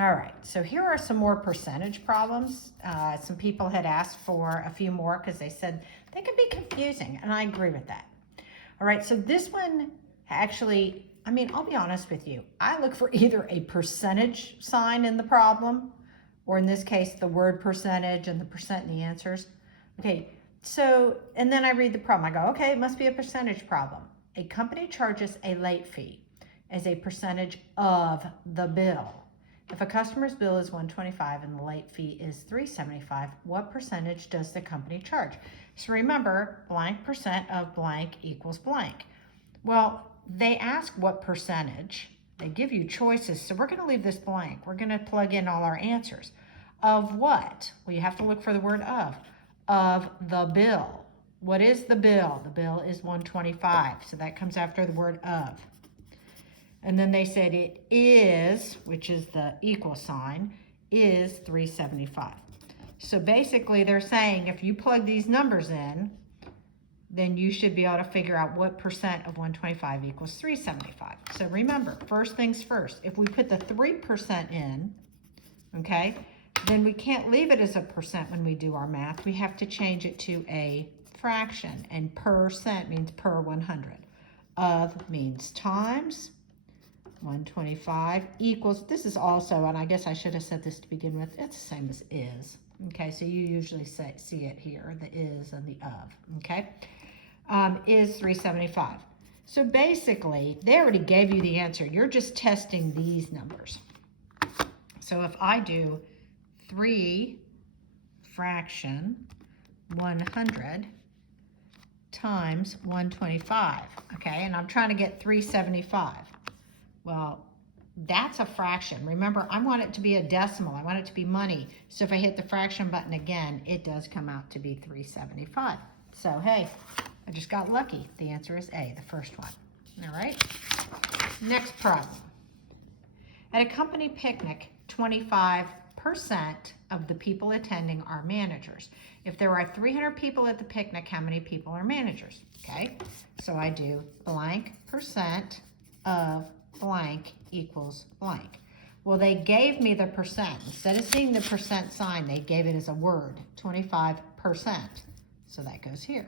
All right, so here are some more percentage problems. Some people had asked for a few more because they said they could be confusing, and I agree with that. All right, so this one actually, I mean, I'll be honest with you. I look for either a percentage sign in the problem, or in this case, the word percentage and the percent in the answers. Okay, so, and then I read the problem. I go, okay, it must be a percentage problem. A company charges a late fee as a percentage of the bill. If a customer's bill is $125 and the late fee is $375, what percentage does the company charge? So remember, blank percent of blank equals blank. Well, they ask what percentage. They give you choices, so we're going to leave this blank. We're going to plug in all our answers. Of what? Well, you have to look for the word of. Of the bill. What is the bill? The bill is $125, so that comes after the word of. And then they said it is, which is the equal sign, is $375. So basically they're saying if you plug these numbers in, then you should be able to figure out what percent of 125 equals 375. So remember, first things first, if we put the 3% in, okay, then we can't leave it as a percent when we do our math. We have to change it to a fraction, and percent means per 100. Of means times. 125 equals, this is also, and I guess I should have said this to begin with, it's the same as is. Okay, so you usually see it here, the is and the of, okay? Is 375. So basically, they already gave you the answer. You're just testing these numbers. So if I do 3 fraction 100 times 125, okay, and I'm trying to get 375. Well, that's a fraction. Remember, I want it to be a decimal. I want it to be money. So if I hit the fraction button again, it does come out to be 375. So, hey, I just got lucky. The answer is A, the first one. All right. Next problem. At a company picnic, 25% of the people attending are managers. If there are 300 people at the picnic, how many people are managers? Okay. So I do blank percent of blank equals blank. Well, they gave me the percent. Instead of seeing the percent sign, they gave it as a word, 25%. So that goes here.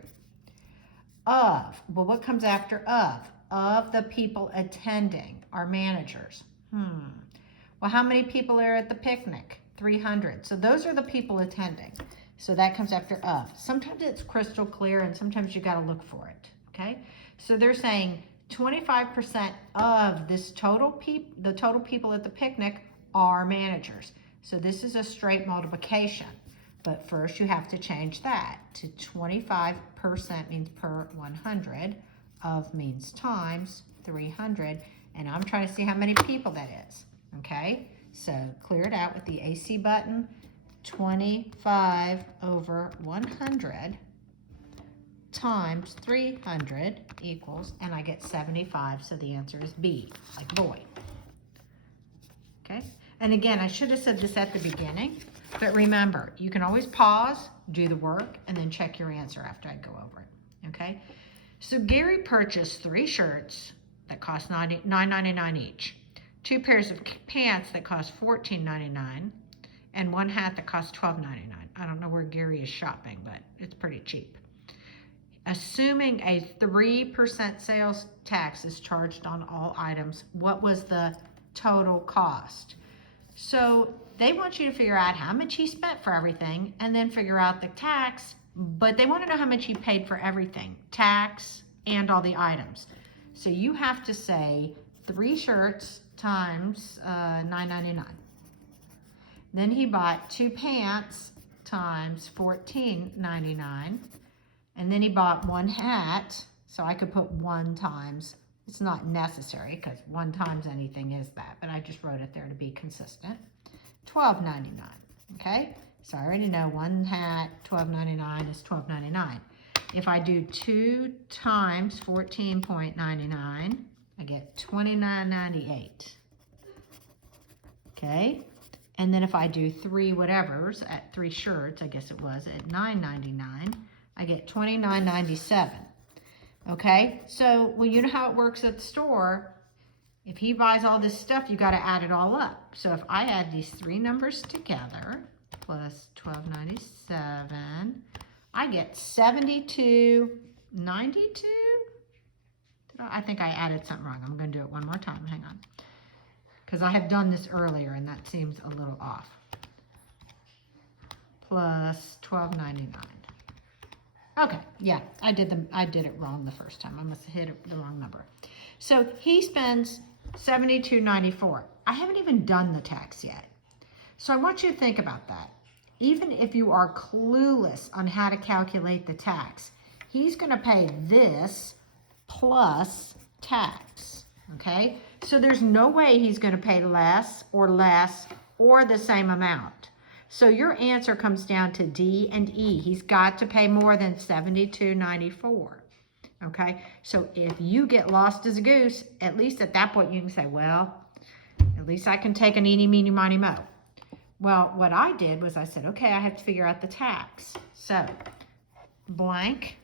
Of, well, what comes after of? Of the people attending are managers. Well, how many people are at the picnic? 300. So those are the people attending. So that comes after of. Sometimes it's crystal clear and sometimes you got to look for it, okay? So they're saying 25% of this the total people at the picnic are managers. So this is a straight multiplication. But first you have to change that to 25% means per 100, of means times 300, and I'm trying to see how many people that is, okay? So clear it out with the AC button. 25 over 100 times 300 equals, and I get 75, so the answer is B, like boy. Okay, and again, I should have said this at the beginning, but remember, you can always pause, do the work, and then check your answer after I go over it, okay? So Gary purchased 3 shirts that cost $9.99 each, 2 pairs of pants that cost $14.99, and 1 hat that cost $12.99. I don't know where Gary is shopping, but it's pretty cheap. Assuming a 3% sales tax is charged on all items, what was the total cost? So they want you to figure out how much he spent for everything and then figure out the tax, but they want to know how much he paid for everything, tax and all the items. So you have to say 3 shirts times $9.99. Then he bought 2 pants times $14.99. And then he bought 1 hat, so I could put 1 times. It's not necessary because 1 times anything is that, but I just wrote it there to be consistent. $12.99, okay? So I already know 1 hat, $12.99 is $12.99. If I do 2 times 14.99, I get $29.98, okay? And then if I do 3 whatevers at 3 shirts, I guess it was, at $9.99, I get $29.97, okay? So, well, you know how it works at the store. If he buys all this stuff, you got to add it all up. So if I add these three numbers together, plus $12.97, I get $72.92. I think I added something wrong. I'm going to do it one more time. Hang on. Because I have done this earlier and that seems a little off. Plus $12.99. Okay, yeah, I did it wrong the first time. I must have hit the wrong number. So he spends $72.94. I haven't even done the tax yet. So I want you to think about that. Even if you are clueless on how to calculate the tax, he's going to pay this plus tax, okay? So there's no way he's going to pay less or the same amount. So your answer comes down to D and E. He's got to pay more than $72.94, okay? So if you get lost as a goose, at least at that point you can say, well, at least I can take an eeny, meeny, miny, mo. Well, what I did was I said, okay, I have to figure out the tax. So blank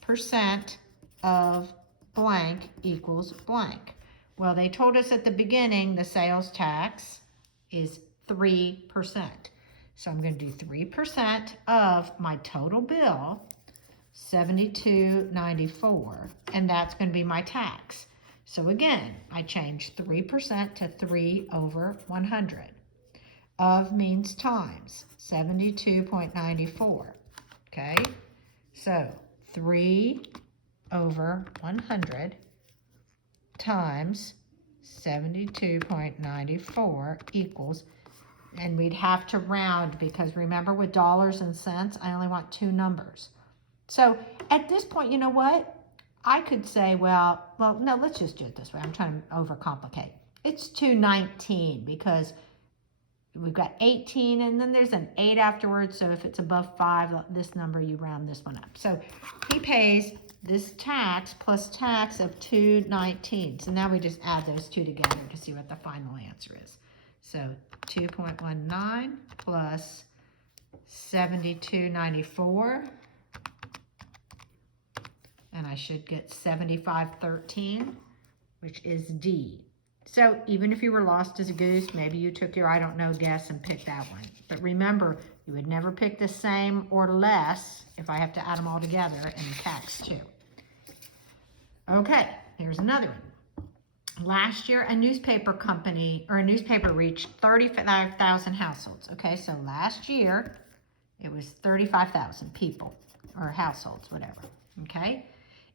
percent of blank equals blank. Well, they told us at the beginning the sales tax is 3%. So I'm going to do 3% of my total bill, $72.94, and that's going to be my tax. So again, I changed 3% to 3 over 100. Of means times 72.94. Okay, so 3 over 100 times 72.94 equals, and we'd have to round because remember with dollars and cents, I only want two numbers. So at this point, you know what? I could say, well, no, let's just do it this way. I'm trying to overcomplicate. It's $2.19 because we've got 18 and then there's an 8 afterwards. So if it's above 5, this number, you round this one up. So he pays this tax plus tax of $2.19. So now we just add those two together to see what the final answer is. So 2.19 plus 72.94, and I should get 75.13, which is D. So even if you were lost as a goose, maybe you took your I don't know guess and picked that one. But remember, you would never pick the same or less if I have to add them all together and tax too. Okay, here's another one. Last year, a newspaper company or a newspaper reached 35,000 households. Okay, so last year it was 35,000 people or households, whatever. Okay,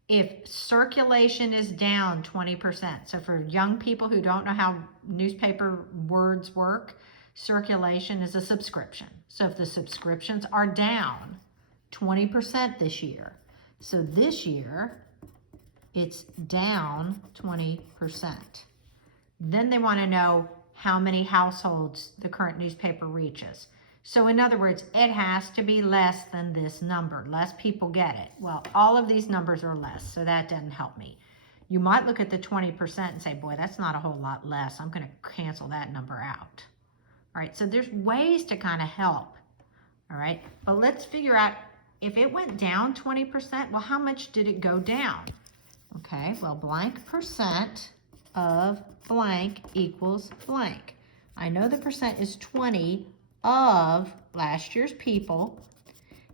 if circulation is down 20%, so for young people who don't know how newspaper words work, circulation is a subscription. So if the subscriptions are down 20% this year, so this year it's down 20%. Then they want to know how many households the current newspaper reaches. So in other words, it has to be less than this number. Less people get it. Well, all of these numbers are less, so that doesn't help me. You might look at the 20% and say, boy, that's not a whole lot less. I'm going to cancel that number out. All right, so there's ways to kind of help. All right, but let's figure out if it went down 20%, well, how much did it go down? Okay, well, blank percent of blank equals blank. I know the percent is 20 of last year's people,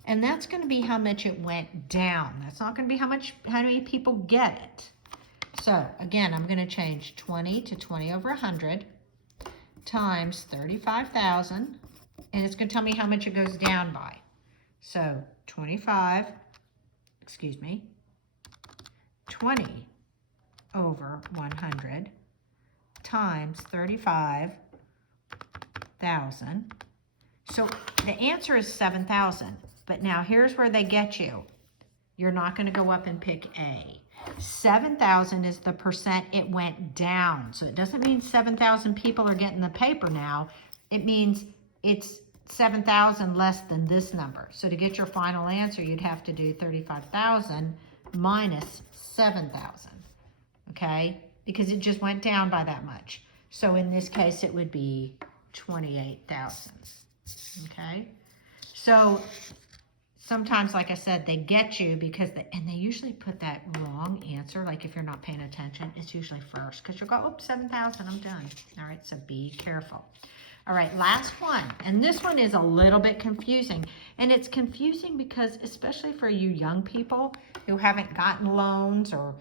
and that's going to be how much it went down. That's not going to be how many people get it. So again, I'm going to change 20 to 20 over 100 times 35,000, and it's going to tell me how much it goes down by. So 20 over 100 times 35,000. So the answer is 7,000. But now here's where they get you. You're not going to go up and pick A. 7,000 is the percent it went down. So it doesn't mean 7,000 people are getting the paper now. It means it's 7,000 less than this number. So to get your final answer, you'd have to do 35,000 minus 7,000, okay? Because it just went down by that much. So in this case, it would be 28,000, okay? So sometimes, like I said, they get you because and they usually put that wrong answer. Like if you're not paying attention, it's usually first because you'll go, oh, 7,000, I'm done. All right, so be careful. All right, last one. And this one is a little bit confusing. And it's confusing because, especially for you young people who haven't gotten loans or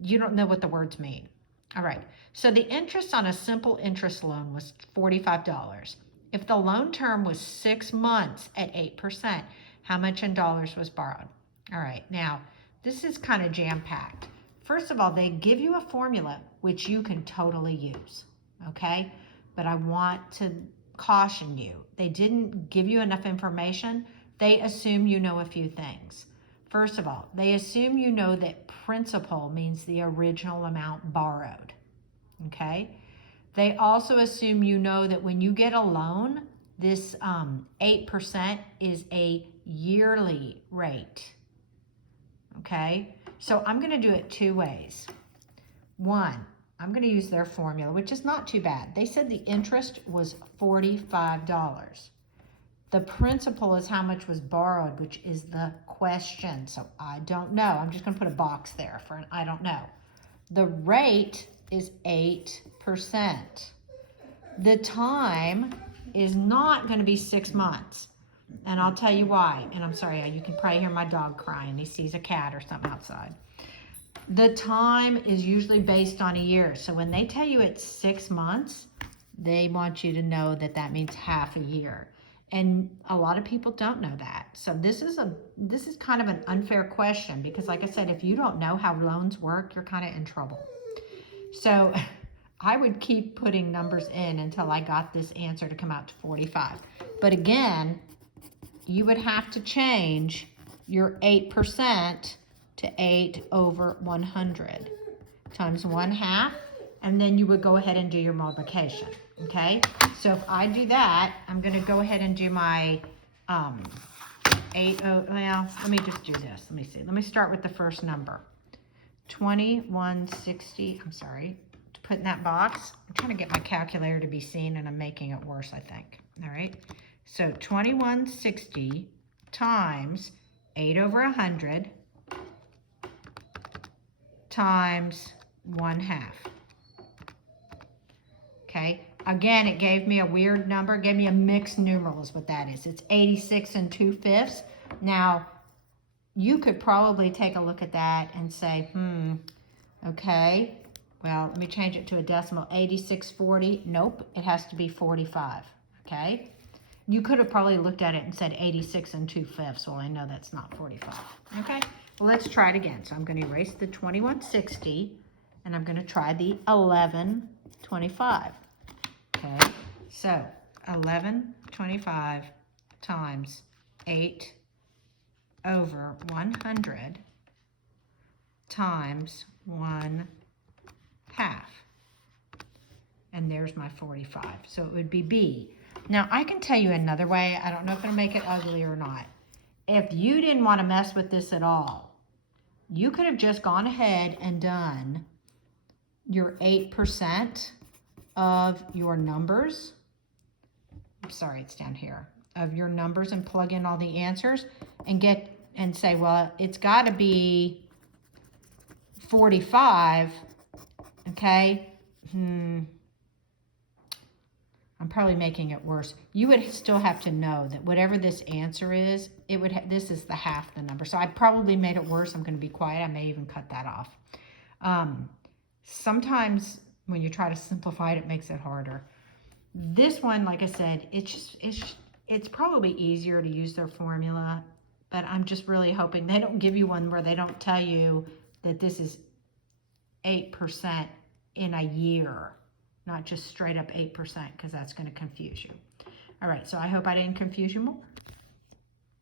you don't know what the words mean. All right, so the interest on a simple interest loan was $45. If the loan term was 6 months at 8%, how much in dollars was borrowed? All right, now this is kind of jam-packed. First of all, they give you a formula which you can totally use, okay? But I want to caution you. They didn't give you enough information. They assume you know a few things. First of all, they assume you know that principal means the original amount borrowed, okay? They also assume you know that when you get a loan, this 8% is a yearly rate, okay? So I'm gonna do it two ways. One, I'm gonna use their formula, which is not too bad. They said the interest was $45. The principal is how much was borrowed, which is the question. So I don't know. I'm just gonna put a box there for an I don't know. The rate is 8%. The time is not gonna be 6 months. And I'll tell you why. And I'm sorry, you can probably hear my dog crying. He sees a cat or something outside. The time is usually based on a year. So when they tell you it's 6 months, they want you to know that that means half a year. And a lot of people don't know that. So this is kind of an unfair question because like I said, if you don't know how loans work, you're kind of in trouble. So I would keep putting numbers in until I got this answer to come out to 45. But again, you would have to change your 8% to 8 over 100 times 1/2, and then you would go ahead and do your multiplication, okay? So if I do that, I'm gonna go ahead and do my well, let me just do this. Let me see. Let me start with the first number. 2160, I'm sorry, to put in that box. I'm trying to get my calculator to be seen and I'm making it worse, I think. All right, so 2160 times 8 over 100 times 1/2. Okay, again, it gave me a weird number. It gave me a mixed numeral is what that is. It's 86 2/5. Now, you could probably take a look at that and say, okay, well, let me change it to a decimal. 8640, nope, it has to be 45, okay? You could have probably looked at it and said 86 2/5. Well, I know that's not 45, okay? Well, let's try it again. So I'm going to erase the 2160, and I'm going to try the 1125. Okay, so 1125 times 8 over 100 times 1/2. And there's my 45. So it would be B. Now, I can tell you another way. I don't know if it'll make it ugly or not. If you didn't want to mess with this at all, you could have just gone ahead and done your 8% of your numbers. I'm sorry, it's down here. Of your numbers and plug in all the answers and say, well, it's got to be 45, okay? I'm probably making it worse. You would still have to know that whatever this answer is, this is the half the number. So I probably made it worse. I'm going to be quiet. I may even cut that off. Sometimes when you try to simplify it, it makes it harder. This one, like I said, it's probably easier to use their formula, but I'm just really hoping they don't give you one where they don't tell you that this is 8% in a year. Not just straight up 8%, because that's going to confuse you. All right, so I hope I didn't confuse you more.